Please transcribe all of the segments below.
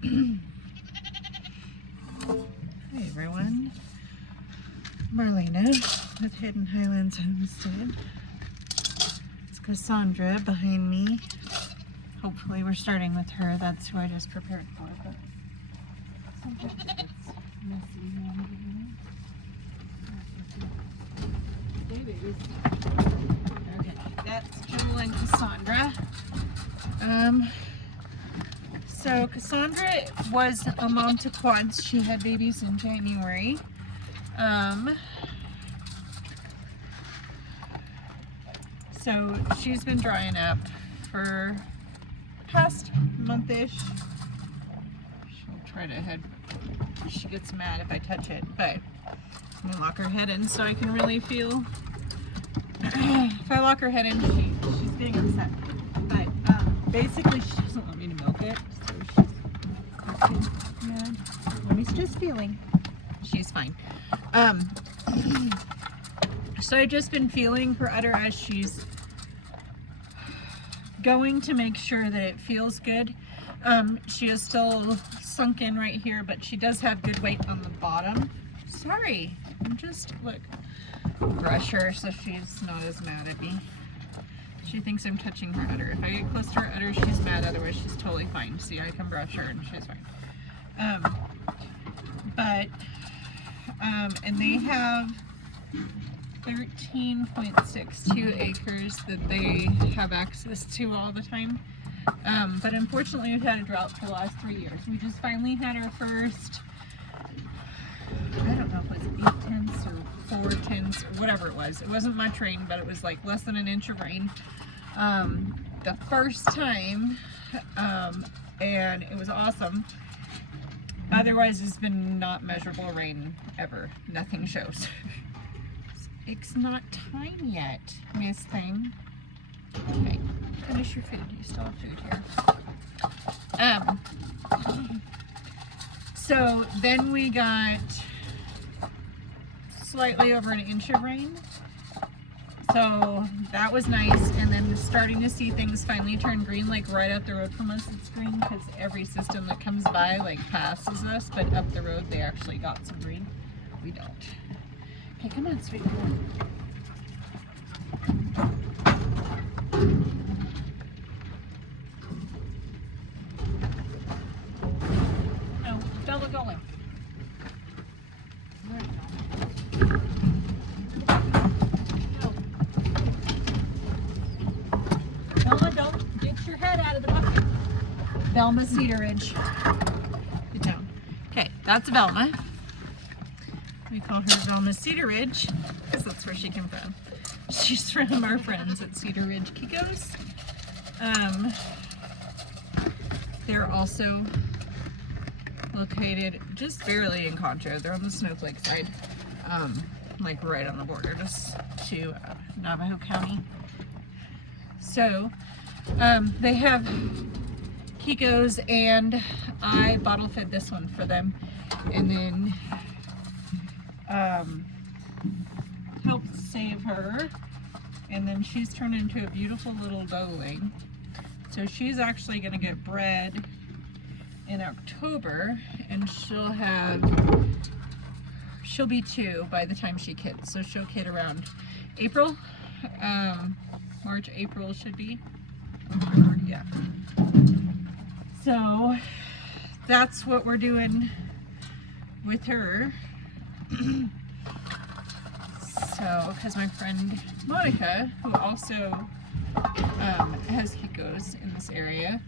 Hi everyone, Marlena with Hidden Highlands Homestead. It's Cassandra behind me. Hopefully we're starting with her. That's who I just prepared for. But sometimes it gets messy. Hey babies. Okay, that's Jewel and Cassandra. So Cassandra was a mom to quads. She had babies in January. So she's been drying up for past month-ish. She'll try to head. She gets mad if I touch it, but I'm gonna lock her head in so I can really feel. If I lock her head in, she's getting upset. But basically, she doesn't want me to milk it, so she's mad. Mommy's just feeling. She's fine. So I've just been feeling her udder as she's going to make sure that it feels good. She is still sunk in right here, but she does have good weight on the bottom. Sorry, I'm just, look, brush her so she's not as mad at me. She thinks I'm touching her udder. If I get close to her udder, she's mad, otherwise she's totally fine. See, I can brush her and she's fine. And they have 13.62 acres that they have access to all the time. But unfortunately we've had a drought for the last 3 years. We just finally had our first, I don't know if it was 8/10 or 4/10 or whatever it was. It wasn't much rain, but it was like less than an inch of rain. The first time, and it was awesome. Otherwise it's been not measurable rain ever. Nothing shows. It's not time yet, Miss Thing. Okay, finish your food. You still have food here. So then we got slightly over an inch of rain. So that was nice. And then starting to see things finally turn green, like right up the road from us it's green, because every system that comes by like passes us, but up the road they actually got some green. We don't. Okay, come on, sweet girl. No, Bella going. Where are you going? Bella, don't get your head out of the bucket. Velma Cedar Ridge. Get down. Okay, that's Velma. We call her Velma Cedar Ridge because that's where she came from. She's from our friends at Cedar Ridge Kikos. They're also located just barely in Concho. They're on the Snowflake side, like right on the border just to Navajo County. So they have Kikos, and I bottle fed this one for them, and then helped save her, and then she's turned into a beautiful little doeling. So she's actually going to get bred in October, and she'll be 2 by the time she kids. So she'll kid around April, March, April should be. Yeah. So that's what we're doing with her. So, because my friend Monica, who also has Kikos in this area,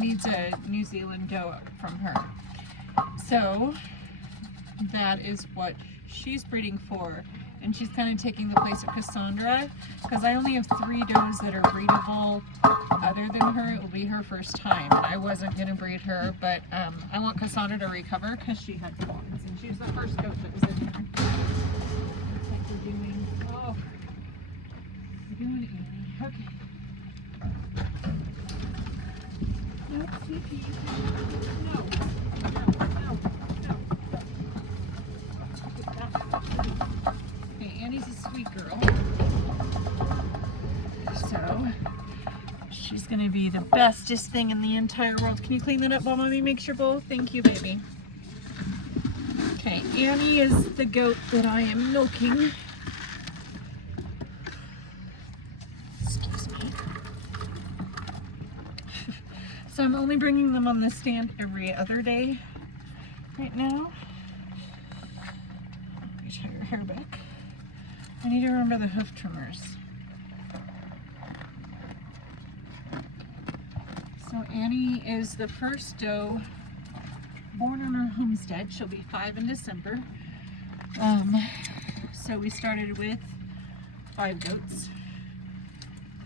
needs a New Zealand doe from her. So that is what she's breeding for, and she's kind of taking the place of Cassandra, because I only have 3 does that are breedable other than her. It will be her first time, and I wasn't going to breed her, but I want Cassandra to recover because she had quads, and she was the first goat that was in here. Looks like we're doing, oh, we're doing Annie. Okay. That's Snoopy. No. Annie's a sweet girl. So She's gonna be the bestest thing in the entire world. Can you clean that up while Mommy makes your bowl? Thank you, baby. Okay, Annie is the goat that I am milking. Excuse me. So I'm only bringing them on the stand every other day right now. Let me tie her hair back. I need to remember the hoof trimmers. So Annie is the first doe born on our homestead. She'll be 5 in December. So we started with 5 goats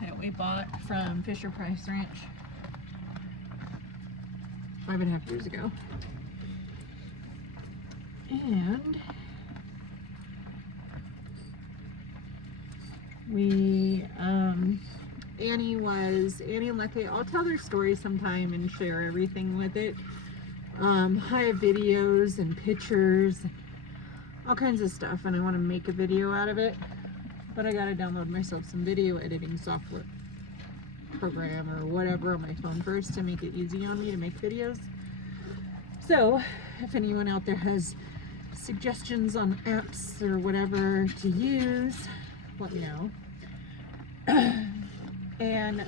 that we bought from HHH Ranch 5.5 years ago. And we, Annie and Lucky, I'll tell their story sometime and share everything with it. I have videos and pictures, all kinds of stuff, and I want to make a video out of it, but I gotta download myself some video editing software program or whatever on my phone first to make it easy on me to make videos. So if anyone out there has suggestions on apps or whatever to use, let me know. And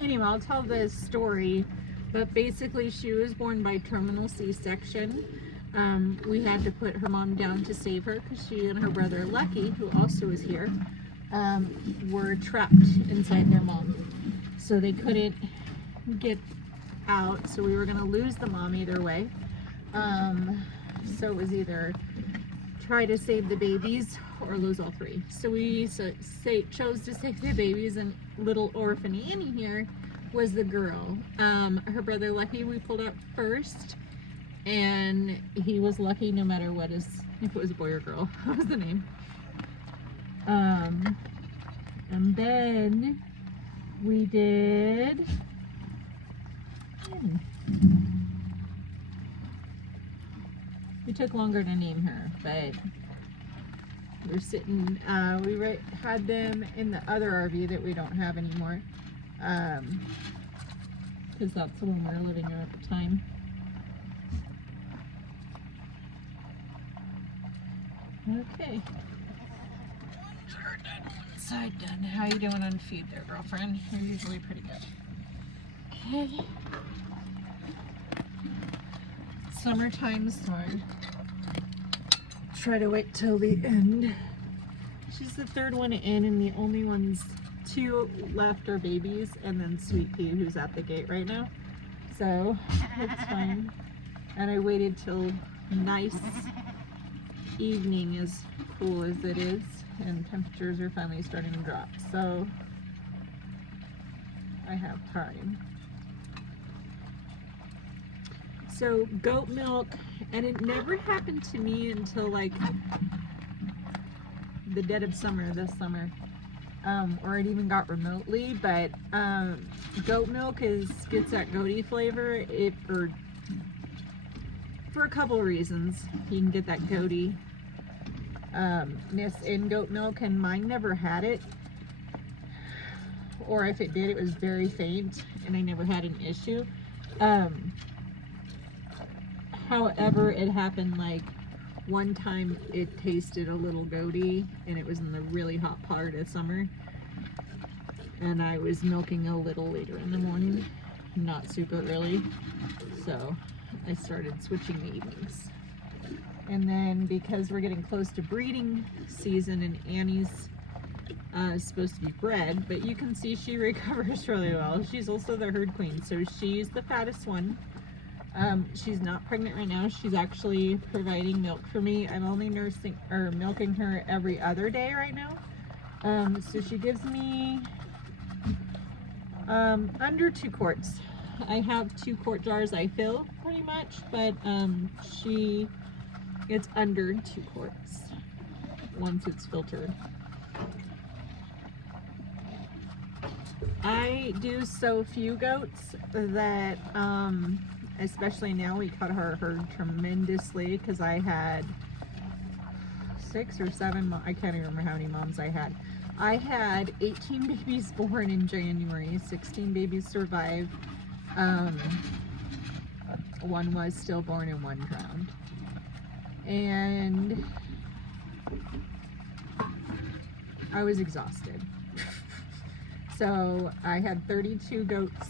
anyway, I'll tell this story, but basically she was born by terminal C-section. We had to put her mom down to save her because she and her brother Lucky, who also is here, were trapped inside their mom, so they couldn't get out, so we were going to lose the mom either way. So it was either try to save the babies or lose all 3. So we chose to save the babies, and little orphan Annie here was the girl. Her brother Lucky we pulled up first, and he was lucky no matter what if it was a boy or girl. What was the name? And then we did we took longer to name her, but we're sitting, we had them in the other RV that we don't have anymore, because that's the one we were living in at the time. Okay. Side done. How you doing on feed there, girlfriend? You're usually pretty good. Okay. Summertime, so I try to wait till the end. She's the 3rd one in, and the only ones 2 left are babies, and then Sweet Pea, who's at the gate right now. So it's fine. And I waited till nice evening, as cool as it is, and temperatures are finally starting to drop, so I have time. So goat milk, and it never happened to me until like the dead of summer, this summer, or it even got remotely, but goat milk gets that goaty flavor, for a couple of reasons. You can get that goaty ness in goat milk, and mine never had it, or if it did, it was very faint, and I never had an issue. However, it happened like one time it tasted a little goaty, and it was in the really hot part of summer, and I was milking a little later in the morning, not super early, so I started switching the evenings. And then because we're getting close to breeding season, and Annie's supposed to be bred, but you can see she recovers really well. She's also the herd queen, so she's the fattest one. She's not pregnant right now. She's actually providing milk for me. I'm only milking her every other day right now. So she gives me under 2 quarts. I have 2 quart jars I fill pretty much, but it's under 2 quarts once it's filtered. I do so few goats that especially now we cut our herd tremendously, because I had 6 or 7, I can't even remember how many moms I had. I had 18 babies born in January, 16 babies survived. One was stillborn and one drowned. And I was exhausted. So I had 32 goats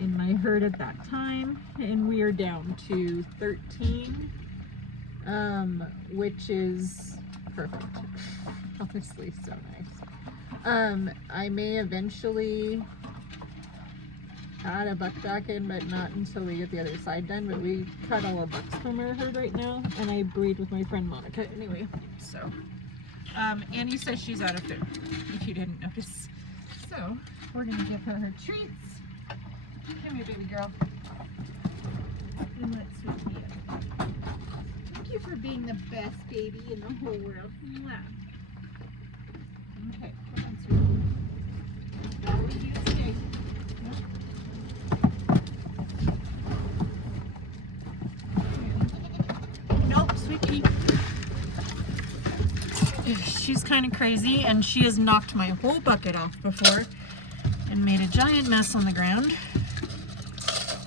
in my herd at that time, and we are down to 13, which is perfect. Honestly, so nice. I may eventually add a buck back in, but not until we get the other side done. But we cut all our bucks from our herd right now, and I breed with my friend Monica anyway. So, Annie says she's out of food, if you didn't notice. So, we're gonna give her her treats. Come here, baby girl. And let's sweet you. Thank you for being the best baby in the whole world. Mwah. Okay, come on, sweetie. How are you today? Nope, sweetie. She's kind of crazy, and she has knocked my whole bucket off before and made a giant mess on the ground,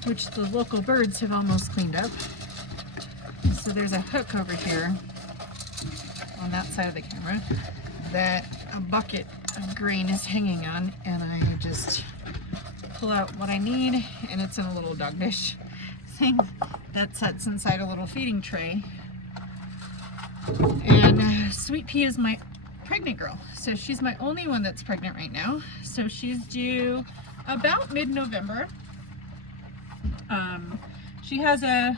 which the local birds have almost cleaned up. So there's a hook over here on that side of the camera that a bucket of grain is hanging on, and I just pull out what I need, and it's in a little dog dish thing that sits inside a little feeding tray. And Sweet Pea is my pregnant girl, so she's my only one that's pregnant right now. So she's due about mid-November. She has a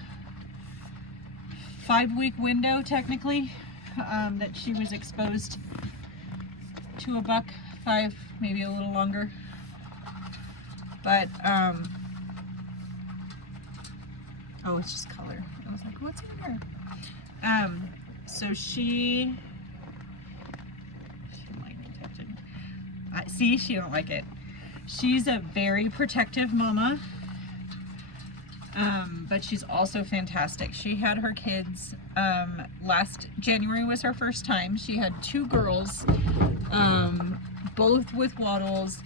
5-week window technically that she was exposed to a buck, 5, maybe a little longer. But oh, it's just color. I was like, what's in here? So she don't like me touching. See, she don't like it. She's a very protective mama, but she's also fantastic. She had her kids, last January was her first time. She had 2 girls, both with wattles,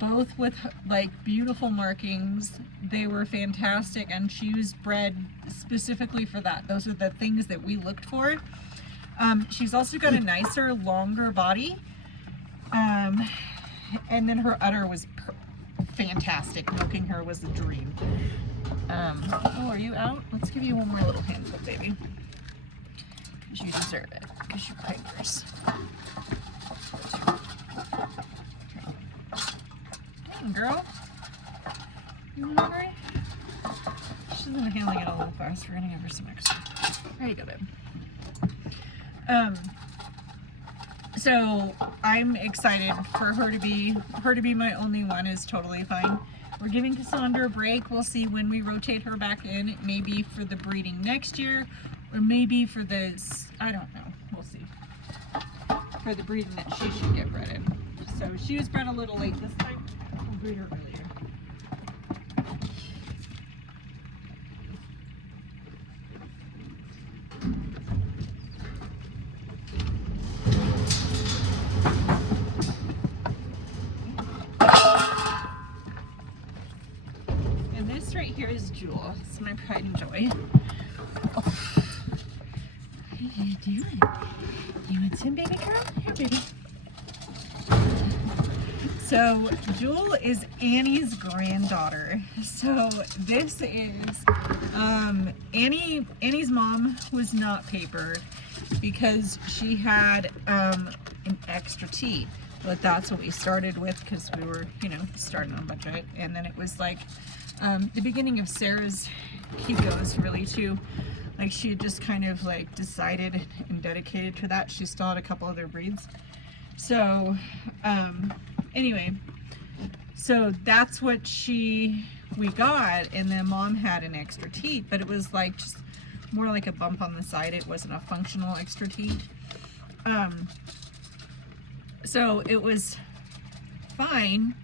both with like beautiful markings. They were fantastic, and she was bred specifically for that. Those are the things that we looked for. She's also got a nicer, longer body, and then her udder was fantastic. Milking her was a dream. Oh, are you out? Let's give you one more little handful, baby, because you deserve it, because you're Piper's. Girl, you hungry? She's been handling it a little fast. We're gonna give her some extra. There you go, babe. So I'm excited for her to be my only one is totally fine. We're giving Cassandra a break. We'll see when we rotate her back in. It may be for the breeding next year, or maybe for this. I don't know. We'll see. For the breeding that she should get bred in. So she was bred a little late this time. We'll breed her earlier. And this right here is Jewel. It's my pride and joy. Oh. What are you doing? You want some, baby girl? Here, baby. So Jewel is Annie's granddaughter. So this is Annie's mom was not papered because she had an extra T. But that's what we started with because we were, starting on a budget. And then it was like the beginning of Sarah's Kiko's really too. Like she had just kind of like decided and dedicated to that. She still had a couple other breeds. So anyway, so that's what we got, and then mom had an extra teat, but it was like just more like a bump on the side. It wasn't a functional extra teat. So it was fine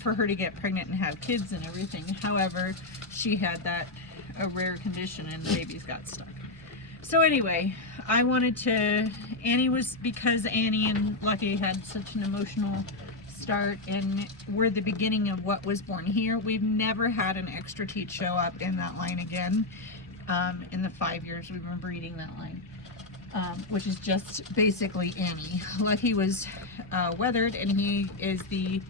for her to get pregnant and have kids and everything. However, she had a rare condition and the babies got stuck. So anyway, I wanted to, Annie was, because Annie and Lucky had such an emotional start and we're the beginning of what was born here. We've never had an extra teat show up in that line again in the 5 years we've been breeding that line, which is just basically Annie. Lucky was weathered, and he is the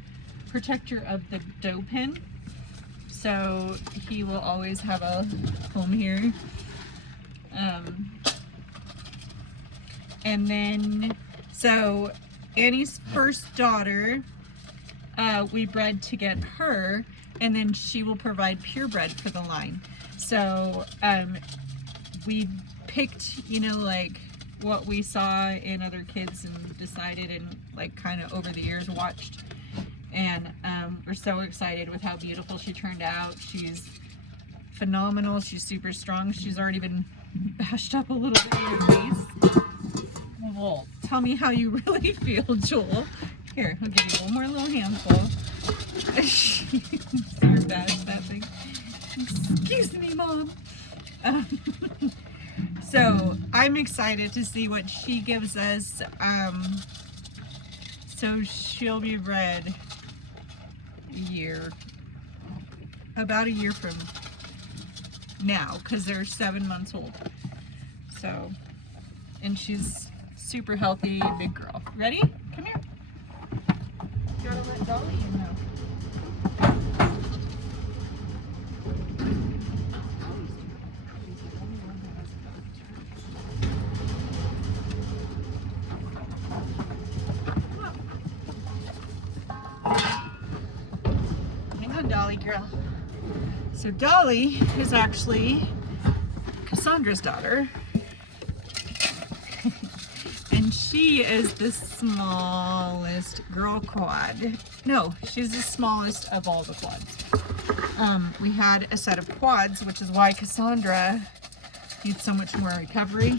protector of the doe pen, so he will always have a home here. And then, so Annie's first daughter, we bred to get her, and then she will provide purebred for the line. So we picked, you know, like what we saw in other kids and decided, and like kind of over the years watched, and we're so excited with how beautiful she turned out. She's phenomenal. She's super strong. She's already been bashed up a little bit in her face. Well, tell me how you really feel, Joel. Here, I'll give you one more little handful. You're bad at that thing. Excuse me, Mom. So I'm excited to see what she gives us. So she'll be bred about a year from now, because they're 7 months old. So, and she's super healthy, big girl. Ready? Come here. You gotta let Dolly in now. Hang on, Dolly girl. So Dolly is actually Cassandra's daughter. And she is the smallest girl quad. No, she's the smallest of all the quads. We had a set of quads, which is why Cassandra needs so much more recovery,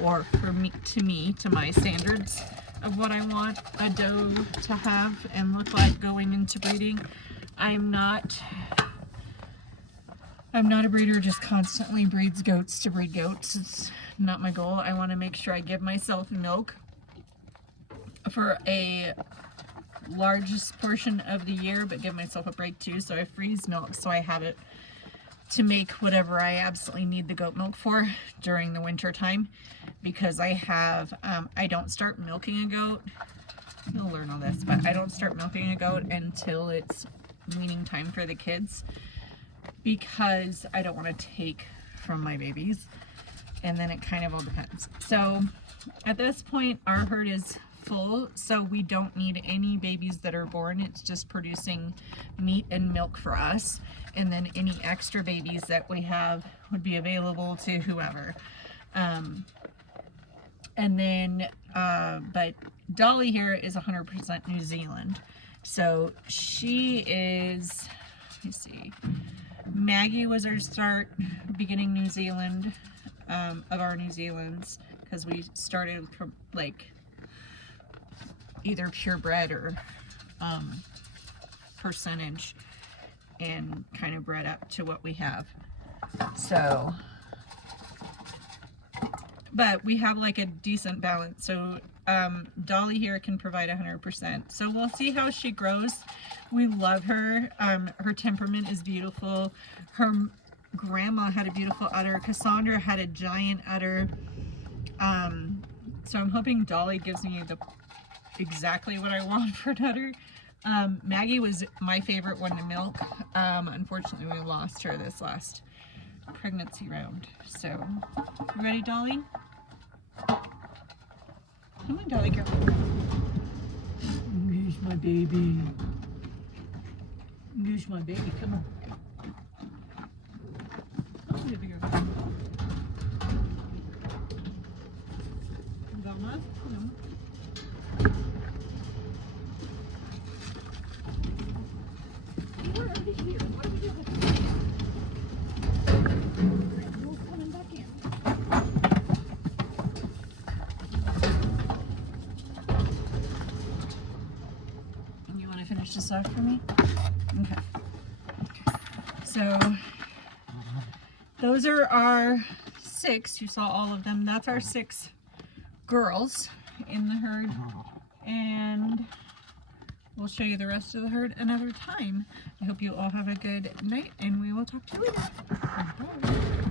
or for me, to my standards of what I want a doe to have and look like going into breeding. I'm not a breeder who just constantly breeds goats to breed goats. It's not my goal. I want to make sure I give myself milk for a largest portion of the year, but give myself a break too. So I freeze milk so I have it to make whatever I absolutely need the goat milk for during the winter time, because I have, I don't start milking a goat. You'll learn all this, but I don't start milking a goat until it's weaning time for the kids, because I don't want to take from my babies, and then it kind of all depends. So at this point our herd is full, so we don't need any babies that are born. It's just producing meat and milk for us, and then any extra babies that we have would be available to whoever. And then but Dolly here is 100% New Zealand, so she is, let me see, Maggie was our start beginning New Zealand, of our New Zealands, because we started from like either purebred or percentage, and kind of bred up to what we have. So, but we have like a decent balance. So Dolly here can provide 100%. So we'll see how she grows. We love her. Her temperament is beautiful. Her grandma had a beautiful udder. Cassandra had a giant udder. So I'm hoping Dolly gives me exactly what I want for an udder. Maggie was my favorite one to milk. Unfortunately, we lost her this last pregnancy round. So, you ready, Dolly? Come on, Dolly girl. Here's my baby. Here's my baby. Come on. Oh, baby girl. Velma, come. We're already here. What are we doing? We're coming back in. You want to finish this off for me? Okay. So those are our 6. You saw all of them. That's our 6 girls in the herd. And we'll show you the rest of the herd another time. I hope you all have a good night, and we will talk to you later. Bye.